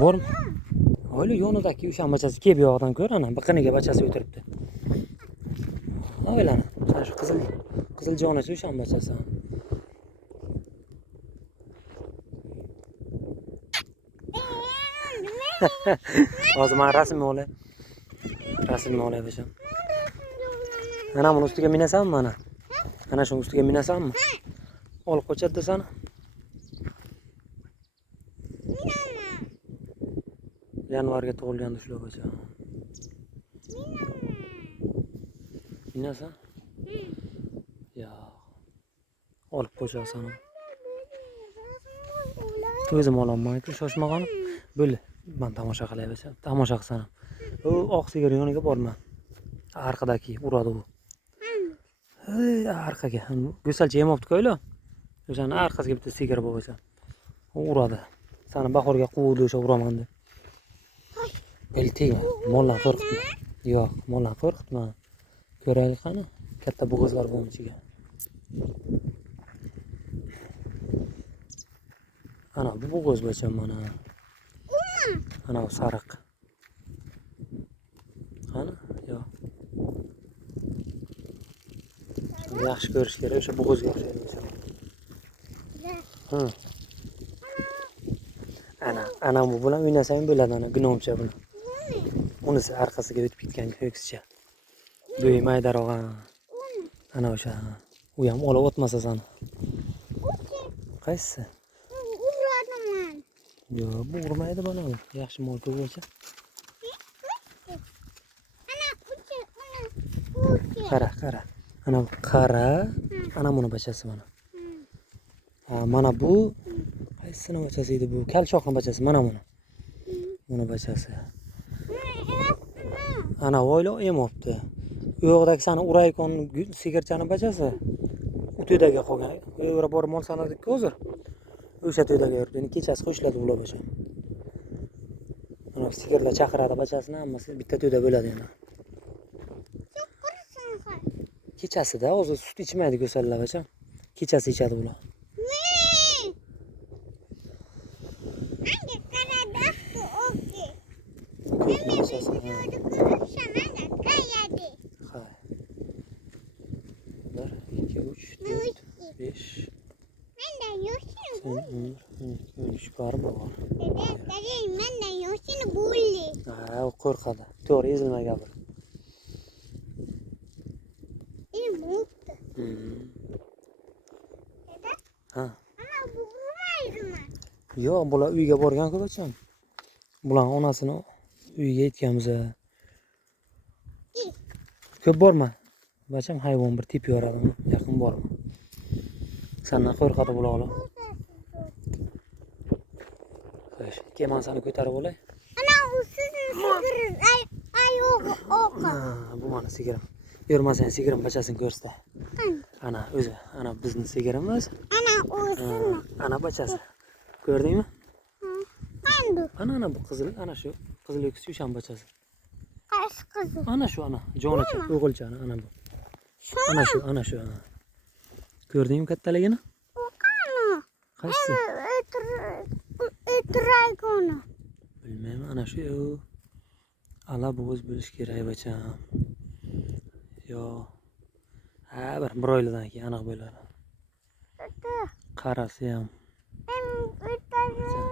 Bormi? Öyle yonidagi o'sha bachasi kelib yoqdan ko'r, ana biqiniga bachasi o'tiribdi. Öyle ana. Sen şu qizil jonachi o'sha bachasi. Hozir men rasmni olay. Rasmni olay basham. Ana buni ustiga minasanmi mana? Ana shu ustiga minasanmi? Olib qo'chadi desana. Yanvarga tug'ilganda shular basham. Minasan? Ya. Olib qo'chasan. O'zim olaman-ku, shoshmag'anim. Bo'ldi. Men tomosha qilay basham. Tomosha qilsam. U oq sigir yoniga borma. Arkadagi uradi u. Hey, arkaga. Go'salcha yemobdi ko'ylo. O'shani arkasiga bitta sigir bor ekan. U uradi. Seni bahorga quvdi o'sha uraman deb. Eltiga moldan qo'rqitma. Yo'q, moldan qo'rqitma. Ko'raylik qani. Katta bo'g'izlar bor ichiga. Ana bu bo'g'iz bacham mana. Ana bu sariq. Qani? Yo'q. Yaxshi ko'rish kerak, o'sha bo'g'izga o'xshaydi. Ana bu bilan o'ynasang bo'ladi, ana gnomcha bilan. Unisi arkasiga o'tib ketgan ho'kizcha. Bo'ymaydaroq. Ana o'sha. U ham olib o'tmasa sani. Qaysi? Uradaman. Yo'q, bu urmaydi mana u. Yaxshi mol ko'rsa. Ana Qara. Ana qara. Ana buni bachasi mana. Ha, mana bu qaysini bachasi edi bu? Kalchoqning bachasi mana buni. Buni bachasi. Ana voylo emopti. U yoqdagi sani uraykon sigirchani bachasi. U to'daga qolgan. U yerga borib mol sanadik hozir. O'sha to'daga yurdi. Endi kechasi qo'shiladi ular bacham. Mana sigirlar chaqiradi bachasini, hammasi bitta to'da bo'ladi endi. Kechasida hozir sut ichmaydi go'sallar bacham. Kechasi ichadi ular. Ha, qo'rqadi. To'g'ri, ezilmay gapir. Ha. Yo'q, bular uyga borgan-ku bacham. Bular onasini uyiga yetganmiz. Ko'p borma. Bacham hayvon bir tip yoradi, yaqin borma. Sendan qo'rqadi bular. Xo'sh, keman seni ko'tarib olay. Ana u sizning sigiringiz ayog'i oqa. Bu mana sigirim. Yurmasang sigirim bachasini ko'rsata. Ana o'zi, ana bizning sigirimiz. Ana o'zini. Ana bachasi. Ko'rdingmi? Qandu. Ana bu qizil, ana shu qizil o'kis o'shan bachasi. Qaysi qizil? Ana shu ana, jonacha, o'g'ilchani ana bu. Ana shu. Ko'rdingmi kattaligini? Qani? Qaysi? O'tiraygoni. Bilmayman, ana shu. Ala bo'g'iz bo'lish kerak bacham. Yo. Ha, bir oylardan keyin aniq bo'ladi. Qarasi ham.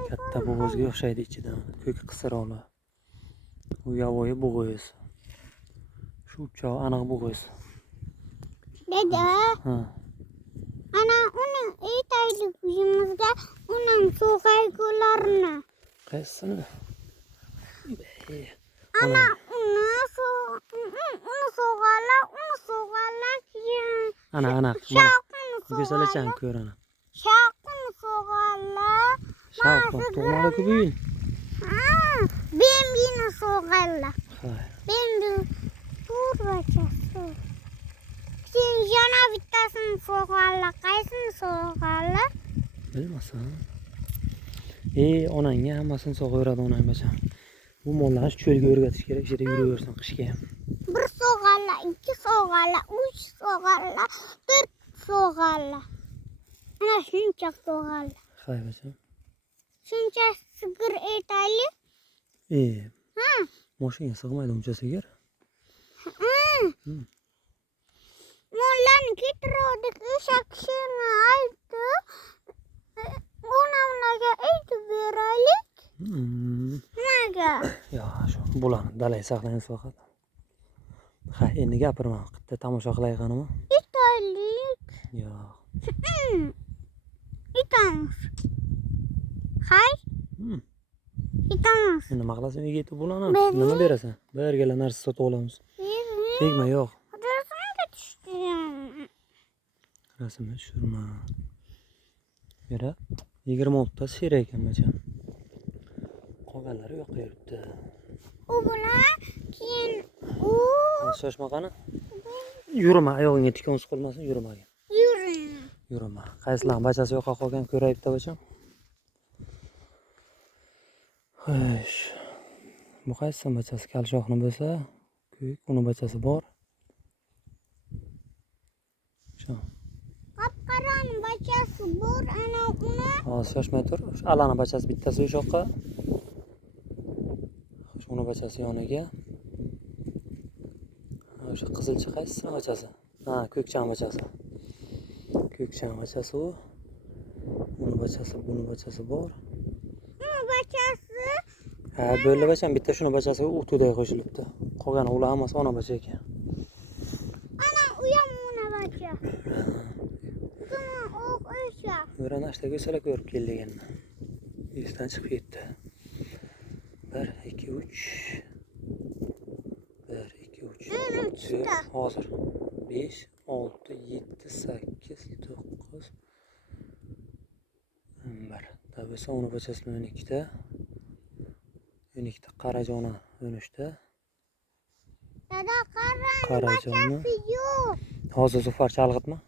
Katta bo'g'izga o'xshaydi ichidan. Ko'k qisiroqlar. U yovvoyi bo'g'iz. Shu uchoq aniq bo'g'iz. Dada. Ha. Ana uni aytaylik uyimizga uning so'g'aygo'larini. Qaysini? Ana uni so'g'alar keyin. Ana. Go'salachan ko'r ana. Shaqni so'g'alar. Shaq tug'madi-ku bu yil. Bembini so'g'alar. Hay. Bembi turvachasi. Sen yana bittasini so'g'alar, qaysini so'g'alar? Bilmasam. Onangga hammasini sog'averadi onang bacham. Bu mollarni cho'lga o'rgatish kerak, ishida yuraversin qishga ham. Bir so'g'alar, ikki so'g'alar, uch so'g'alar, to'rt so'g'alar. Ana shuncha so'g'alar. Hay bacham. Shuncha sigir aytaylik. Ha. Mashinaga sig'maydi uncha sigir. Mollarni ketirdik, o'sha kishini aytdi. Onamlarga aytib beraylik. Nimaga? Yo, shu bularni dalaga saqlaymiz faqat. Ha, endi gapirma. Bitta tomosha qilay qanimi? Aytaylik. Yo. Itamiz. Hay. Itamiz. Nima qilasan uyga yetib bularni? Nima berasan? Birgala narsa sotib olamiz. Tegma, yo'q. Rasmga tushdi. Rasmni tushirma. Bera 20 ta sher ekan macha. Qolganlari yo'q yuribdi. U bilan keyin u Shoshma qani? Yurma, oyog'ingga tikon suqilmasin, yurma. yuring. Yurma. Qaysilarning bachasi yo'qqa qolgan ko'ray bitta bacham. Xo'sh. Bu qaysi bachasi kalshoqni bo'lsa, kuyik uni bachasi bor. Shu. Qapqarani bachasi bor, ana uni. Hozir shoshmay tur. Shu alani bachasi bittasi o'sha yoqqa. Uni bachasi yoniga. O'sha qizilcha qaysisi bachasi? Ha, ko'kchan bachasi. Ko'kchan bachasi u. Uni bachasi, buni bachasi bor. Uni bachasi. Ha, bo'ldi bacham, bitta shuni bachasi u to'day qo'shilibdi. Qolgani ular hammasi ona bacha ekan. Ana u ham ona bacha. Buni o'sha. O'ranashda go'sala ko'rib kelganman. Esdan chiqib ketdi. 1 2 3 1 2 3 hozir 5 6 7 8 9 1 tabiiysa uni bachasi 12 ta 12 ta qarajona 13 ta Dada qarajona yo'q. hozir zufar chalg'itma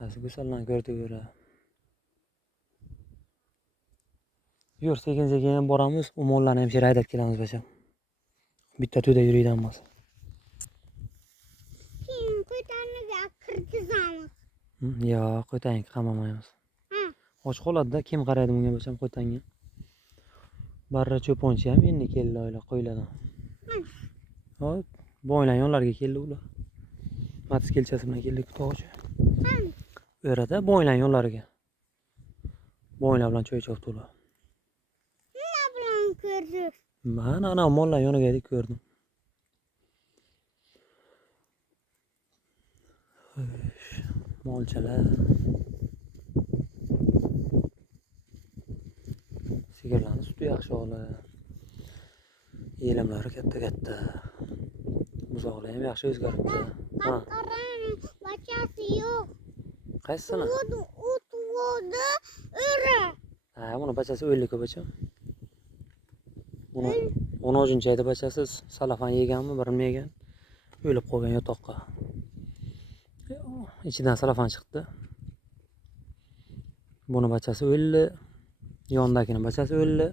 hozir go'saldan ko'rdi ko'ra yur sekin boramiz u mollarni ham haydab kelamiz bacham bitta to'da yuriydi hammasi Keyin qo'ytaniga kirgizamiz. yo'q qo'ytang qamamaymiz och qoladi-da, kim qaraydi bunga bacham qo'ytanga barra cho'ponchi ham endi keldi oila qo'ylardan hop bo'ylan yonlarga keldi ular matis kelchasi bilan keldi tog'chi bu yerda bo'ylan yonlariga bo'ylar bilan choy ichibdi ular Nima bilan ko'rdik? man ana mollar yoniga ko'rdim molchalar sigirlarni suti yaxshi olib yelimlari katta buzoqlar ham yaxshi o'zgaribdi ha Qapqarani bachasi yo'q. qaysisini U tug'di, o'ra. ha buni bachasi o'ldi bacham buni 10-oyda bachasi salafan yeganmi birini yegan o'lib qolgan yotoqqa ichidan salafan chiqdi buni bachasi o'ldi yondagini bachasi o'ldi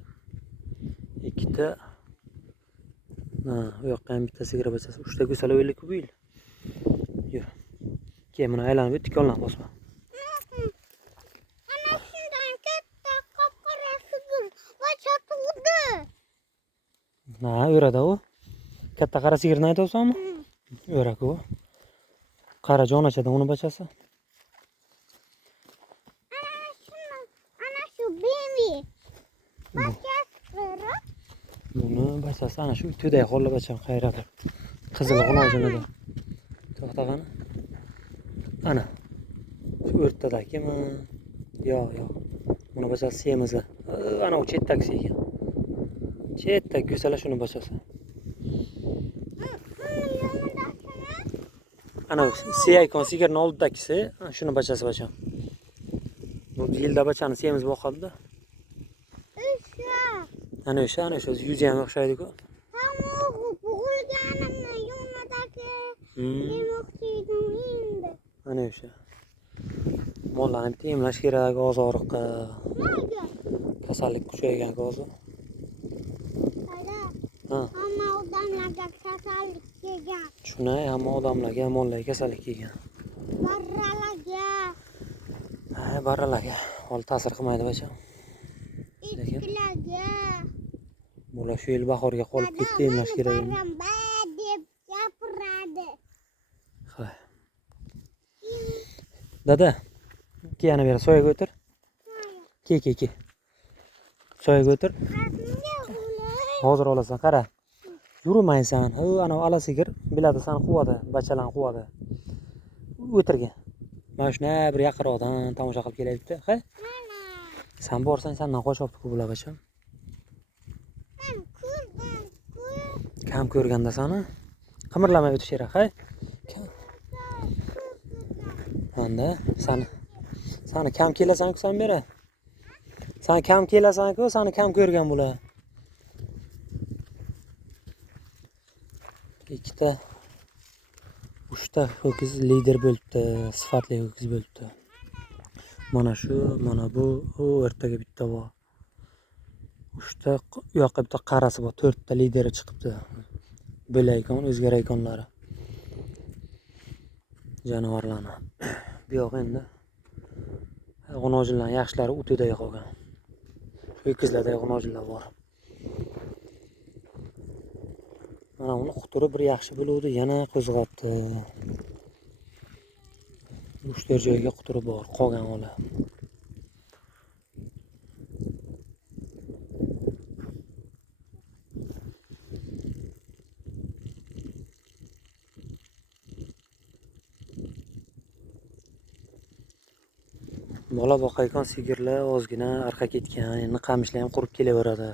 ikkita u yoqqa ham bitta sigir bachasi 3 ta go'sala o'ldi-ku bu yil yur keyin buni aylanib tikonlarni bosma Ana shundan katta qapqara sigir bacha tug'di. ha o'rada u katta qara sigirni aytyapsanmi o'raku qara jonachadan uni bachasi Ana shu bemi. Bachasi qara. buni bachasi ana shu to'day qoldi bacham qayrada qizil g'unojinida to'xtag'ani ana shu o'rtadagimi yo'q buni bachasi semizda ana u chetdagisi ekan chetda go'sala shuni bachasi ana siyaykon sigirni oldidagisi shuni bachasi bacham bu yilda bachani semiz boqadi-da ana o'sha yuzi ham o'xshaydi-ku Tug'ilganimni yonidagi yemoqchi edim endi. ana o'sha mollarni bitta emlash kerak og'riqqa Nimaga? kasallik kuchaygan hozir Dada, ha hamma odamlarga kasallik kelgan. shuni hamma odamlarga mollarga kasallik kelgan Barralarga. ha barralarga hozir ta'sir qilmaydi bacham lekin Echkilarga. bular shu yil bahorga qolib ketdi, emlash kerak edi. Qaramba deb gapiradi. Ha. Dada, ke yana beri soyaga o'tir. Ke. Soyaga o'tir. Hozir olasan, qara. Yurmaysan. Ana ala sigir biladi seni quvadi, bachalarni quvadi. O'tirgin. Mana shuna bir yaqinroqdan tomosha qilib kelayapti. Ha? Sen borsang sendan qochyapti-ku bular bacham. Kam ko'rganda seni qimirlamay o'tish kerak, ha? Manda seni kam kelasan-ku sen bera. Sen kam kelasan-ku, seni kam ko'rgan bular. Ikkita, uchta ho'kiz lider bo'libdi, sifatli ho'kiz bo'libdi. Mana shu, mana bu, o'rtaga bitta bor. Uchta, u yoqqa bitta qarasi bor, 4 ta lideri chiqibdi. Bo'laykon, o'zgaraykonlari. Jonivorlarni. Bu yoq endi g'unojillar yaxshilari o'tida qolgan. Ho'kizlarda g'unojillar bor. Mana uni quturi bir yaxshi bo'luvdi, yana qo'zg'atdi. 3-4 joyga quturi bor, qolgan ola. Bola boqaykan sigirlar ozgina arqa ketgan, endi qamishlar ham qurib kelaveradi.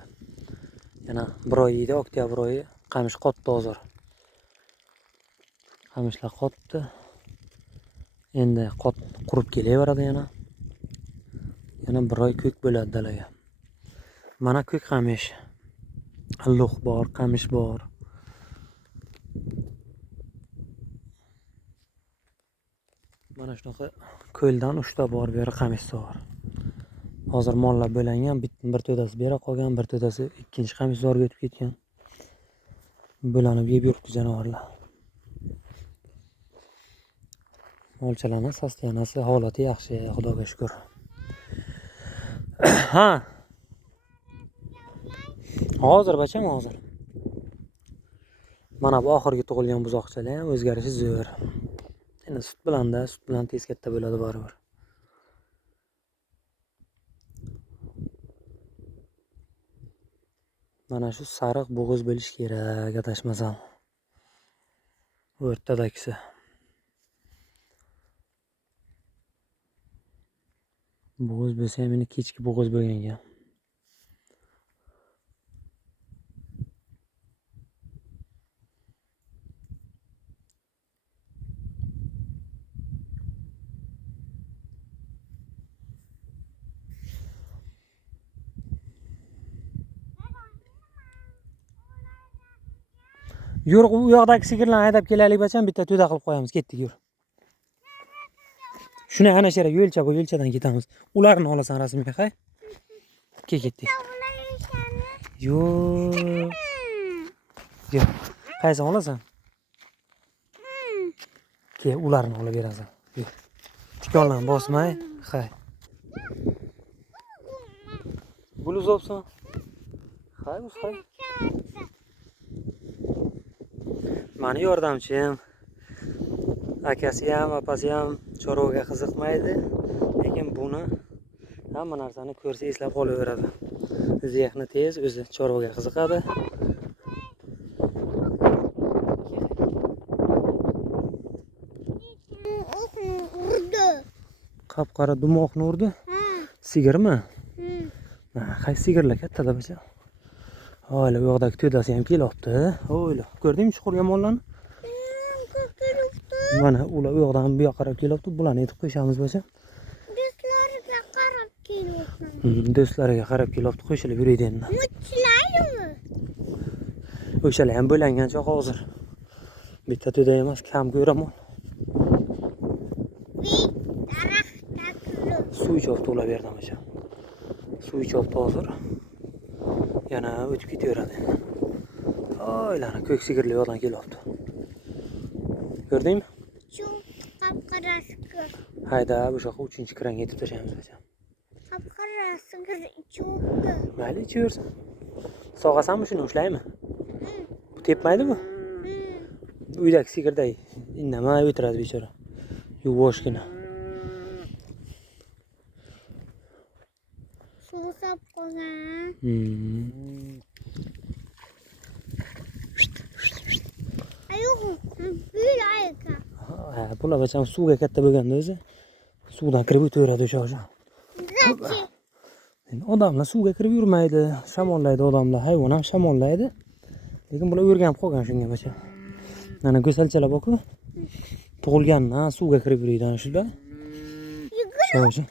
Yana bir oy edi, oktyabr oyi, qamish qotdi hozir. Qamishlar qotdi. Endi qurib kelaveradi yana. Yana bir oy ko'k bo'ladi dalaga. Mana ko'k qamish. Alloh bor, qamish bor. Mana shunaqa ko'ldan 3 ta bor, beri qamish bor. Hozir mollar bo'langan, bir to'dasi bera qolgan, bir to'dasi ikkinchi qamishzorga o'tib ketgan. Bo'lanib yeb yuribdi jonivorlar. Molchalarning sostiyanasi holati yaxshi, Xudoga shukr. Ha. Hozir bacham, hozir. Mana bu oxirgi tug'ilgan buzoqchalar ham o'zgarishi zo'r. Endi sut bilan tez katta bo'ladi baribir. Mana shu sariq bo'g'iz bo'lish kerak, adashmasam. O'rtadagisi. Bo'g'iz bo'lsa ham meni kechki bo'g'iz bo'lgan ekan. Yur, u yoqdagi sigirlarni haydab kelaylik bacham, bitta to'da qilib qo'yamiz, ketdik yur. Shuni ana shu yerga yo'lcha bu, yo'lchadan ketamiz. Ularni olasan rasmga, hay? Ketdik. Yo'q. Yo'q. Qaysi olasan? Ularni olib berasan. Tikonlarni bosmay, hay. Bluz olsan. Hay, hay. Mani yordamchim. Akasi ham, opasi ham chorvaga qiziqmaydi, lekin buni hamma narsani ko'rsa eslab qolaveradi. Zehni tez, o'zi chorvaga qiziqadi. Qap-qora dumoqni urdi. Sigirmi? Qaysi sigirlar kattada bacha? Oyla, bu yoqdagi to'dasi ham kelyapti. Oyla, ko'rdingmi chuqurga mollarni? Mana ular u yoqdan bu yoqqa qarab kelyapti. Bularni yetib qo'yishamiz bacha. Do'stlariga qarab kelyapti. Do'stlariga qarab kelyapti, qo'shilib yuraydi endi. Muchlaymi? O'shalar ham bo'langan choq hozir. Bitta to'da emas, kam ko'raman. Suv ichyapti ular bu yerdan bacha. Suv ichyapti hozir. Yana o'tib ketaveradi. Oylana ko'k sigirli yo'ldan kelyapti. Ko'rdingmi? Shu qap-qora sigir. Hayda, bu yoqqa 3-kiranga yetib tashlaymiz bacha. Qap-qora sigir ichibdi. Mayli ichaversin. Sog'asanmi shuni ushlaymi? Bu tepmaydi bu. Uydagi sigirday indamay o'tiradi bechora. Yuvoshgina. Suv sap qo'ygan. Ayuq, böyle ayıka. Ha, bular bacham suvga katta bo'lganda o'zi suvdan kirib o'taveradi o'sha. Zachi. Endi odamlar suvga kirib yurmaydi, shamollaydi odamlar, hayvon ham shamollaydi. Lekin bular o'rganib qolgan shunga bacham. Mana go'salchalar bor-ku. Tug'ilgandan suvga kirib yuradi ana shular. Sho'sha.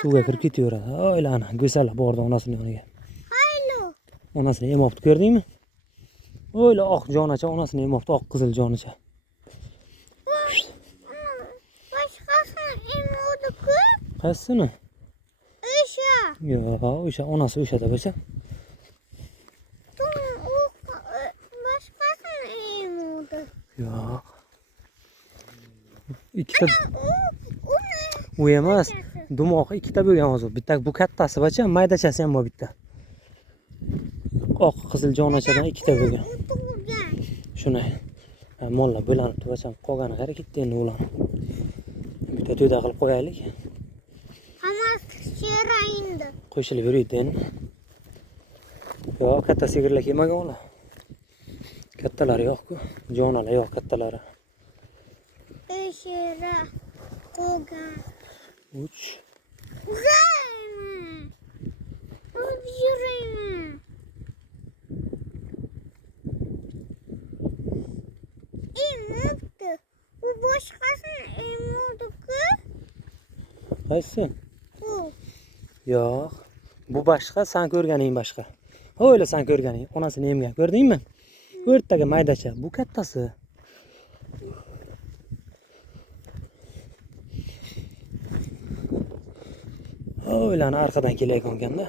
Suvga kirib ketaveradi. Oylani go'sal bordi onasining yoniga. Haylo. Onasini emopti, ko'rdingmi? O'yla oq jonacha onasini emopti, oq qizil jonacha. Başkasını emodu-ku? Qaysini? O'sha. Yo'q, o'sha onasi o'shada bacham. Başkasını emodu. Yo'q. Ikkita u emas. Dumog'i ikkita bo'lgan hozir. Bitta bu kattasi bacham, maydachasi ham bor bitta. Oq qizil jonachadan ikkita bo'lgan. Shuni. Mollar bo'lanibdi bacham. Qolgani qara ketdi endi ular. Bitta to'da qilib qo'yaylik. Hammasi shera indi. Qo'shilib yuraydi endi. Yo'q, katta sigirlar kelmagan ular. Kattalari yo'q-ku. Jonalar yo'q, kattalari. Shera qo'ygan. 3. Uzaymi? Urib yuraymi? Emotdi. Bu boshqasini emodu-ku? Qaysi? Bu. Yo'q. Bu boshqa, sen ko'rganing boshqa. O'yla sen ko'rganing, onasini emgan. Ko'rdingmi? O'rtaga maydacha. Bu kattasi. O'ylani arqadan kelayotgan ekanda.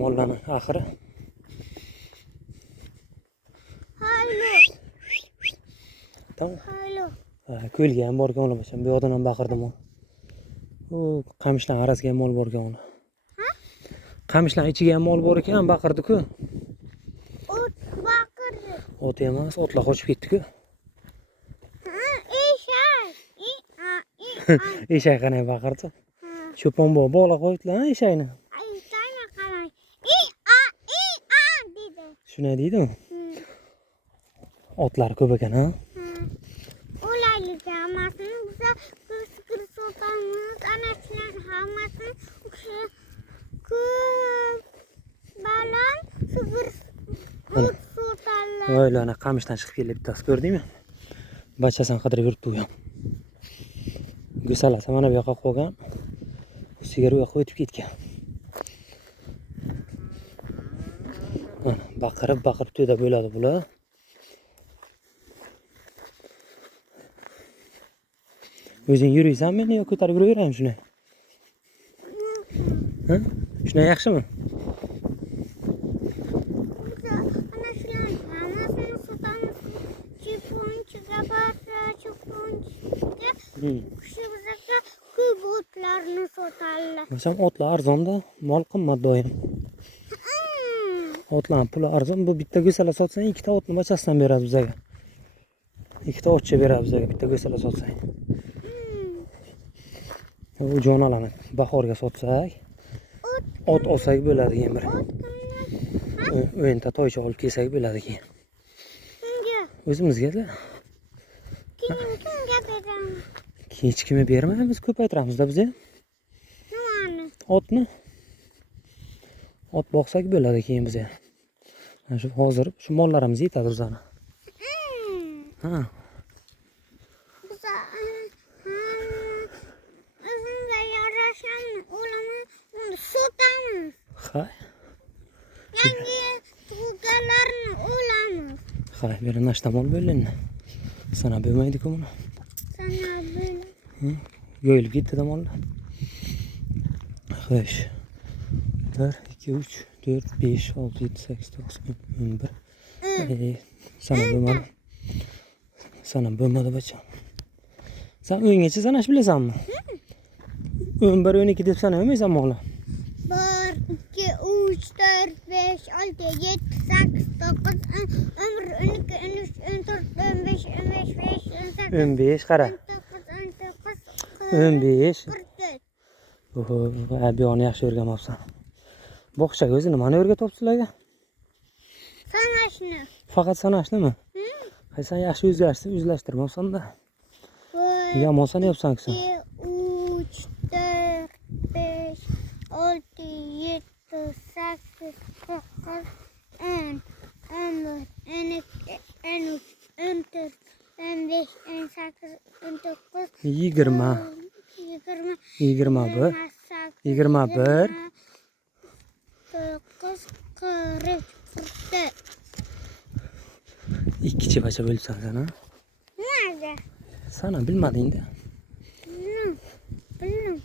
Mollarni oxiri. Haylo. Tamam. Haylo. Ko'lga ham borgan ular bacham. Bu yoqdan ham baqirdim u. U qamishlar orasiga ham mol borgan ular. Qamishlar ichiga ham mol bor ekan, baqirdi-ku. Ot baqirdi. Ot emas, otlar qochib ketdi-ku. Eshak. Eshak qanday baqirdi? Cho'pon bor, bog'la qo'yibdilar eshakni. Ay, sana qarang. Dedi. Shunday deydimi? Otlar ko'p ekan, ha? Olaylik hammasini biza sigir sotamiz. Ana shularni hammasini o'sha ko'p baland sigir sotadilar. O'yla, ana qamishdan chiqib keldi bittasi, ko'rdingmi? Bachasini qidirib yuribdi u ham. Go'salasi mana bu yoqqa qo'ygan. Sigir u yoqqa o'tib ketgan. Mana baqirib to'da bo'ladi bular. O'zing yuraysanmi, men ko'tarib yuraveraymi shuni? Ha? Shunday yaxshimi? Biza ana shularni hammasini sotamiz. Cho'ponchiga borsa, cho'ponchiga o'sha bizaga ko'p otlarni sotadilar. Masalan, otlar arzonda, mol qimmat doim. Otlar puli arzon. Bu bitta go'sala sotsang, ikkita otni bachasidan beradi bizaga. Ikkita otcha beradi bizaga bitta go'sala sotsang. Bu jonalarni bahorga sotsak, ot olsak bo'ladi keyin bir. O'yinta toycha olib kelsak bo'ladi keyin. Kimga? O'zimizga-da. Kimga beramiz? Hech kimga bermaymiz, ko'paytiramiz-da biz ham. Nimani? Otni. Ot boqsak bo'ladi keyin biz ham. Mana shu hozir shu mollarimiz yetadi bizlarni. Ha. Biza o'zimizga yarashan o'laman, uni sotamiz. Ha. Yangi tug'ilganlarni olamiz. Ha, beri nashta mol bo'ldi. Sanab bo'lmaydi-ku buni. Sana böyle. Yo'yilib ketdi mollar. Xo'sh. 1 2 3 4 5 6 7 8 9 10 11. Sanab bo'lmadi. Sanab bo'lmadi bacham. Sen o'yingacha sanash bilasanmi? 11 12 deb sanamaysan mollar. 1 2 4, 5, 6, 7, 8, 9, 10, 11, 12, 13, 14, 15, 15, 15 qara. 15. 44. Oho, bu yoqni yaxshi o'rganmabsan. Bog'chaga o'zi nimani o'rgatyapsizlarga? Sanashni. Faqat sanashnimi? Sen yaxshi o'zlashtirmabsan-da. 1, Yomon sanayapsan-ku sen. 2, 3, 4, 5, 6, 7, 8, 9, 10, 11, 12, 13, 14, 15, 18, 19, 20. 20, 21. 21, 9, 40, 44. Ikkicha bo'lsan sen, ha? Nerede? Sana bilmading-da. Bilmiyorum.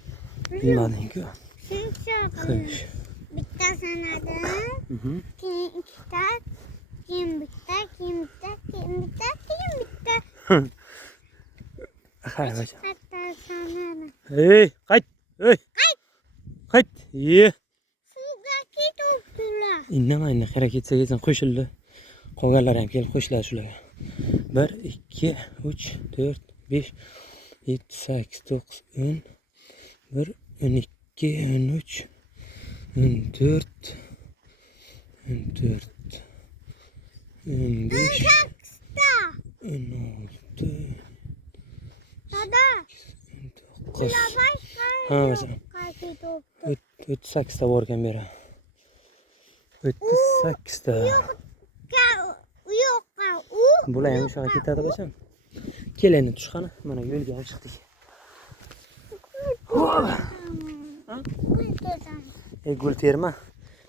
Bilmading-ku. Xo'sh. Bitta sanadim. Keyin ikkita, keyin bitta, keyin bitta, keyin bitta, keyin bitta. Qara bacham. Bitta sanadim. Ey, qayt. Ey. Qayt. Ye. Suvga ketibdilar. Indamaydi, qara ketsa ketsin qo'shildi. Qolganlar ham kelib qo'shiladi shularga. 1, 2, 3, 4, 5, 7, 8, 9, 10, 1, 12, 13, 14, 14, 15, Saksta. 16, Dada. 19. Ha, mesela. Ketibdi. 38 ta bor ekan bu yerda. 38 ta. Yo'qqa u. Bular ham o'shaga ketadi bacham. Keleni tush qani. Mana yo'lga ham chiqdik. Ey, gul terma.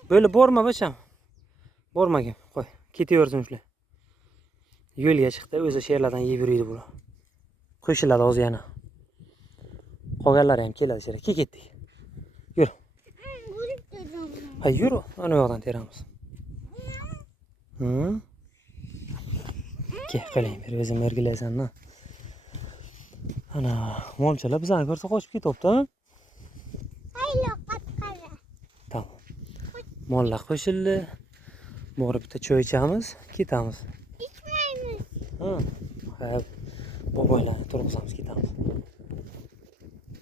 Böyle borma bacham. Bormagin. Qo'y. Ketaversin shular. Yo'lga chiqdi, o'zi sherlardan yeb yuriydi bular. Qo'shiladi hozir yana. Qolganlar ham keladi sherga. Ketdik. Yur. Ha, yur. Ana yoqdan teramiz. Qo'ying, bir o'zim o'rgilaysan-da. Ana, molchalar bizani ko'rsa qochib ketyapti, ha? Tamam. Mollar qo'shildi. Borib bitta choy ichamiz, ketamiz. İçmeyimiz. Ha. Ha. Boboylarni turg'izamiz, ketamiz.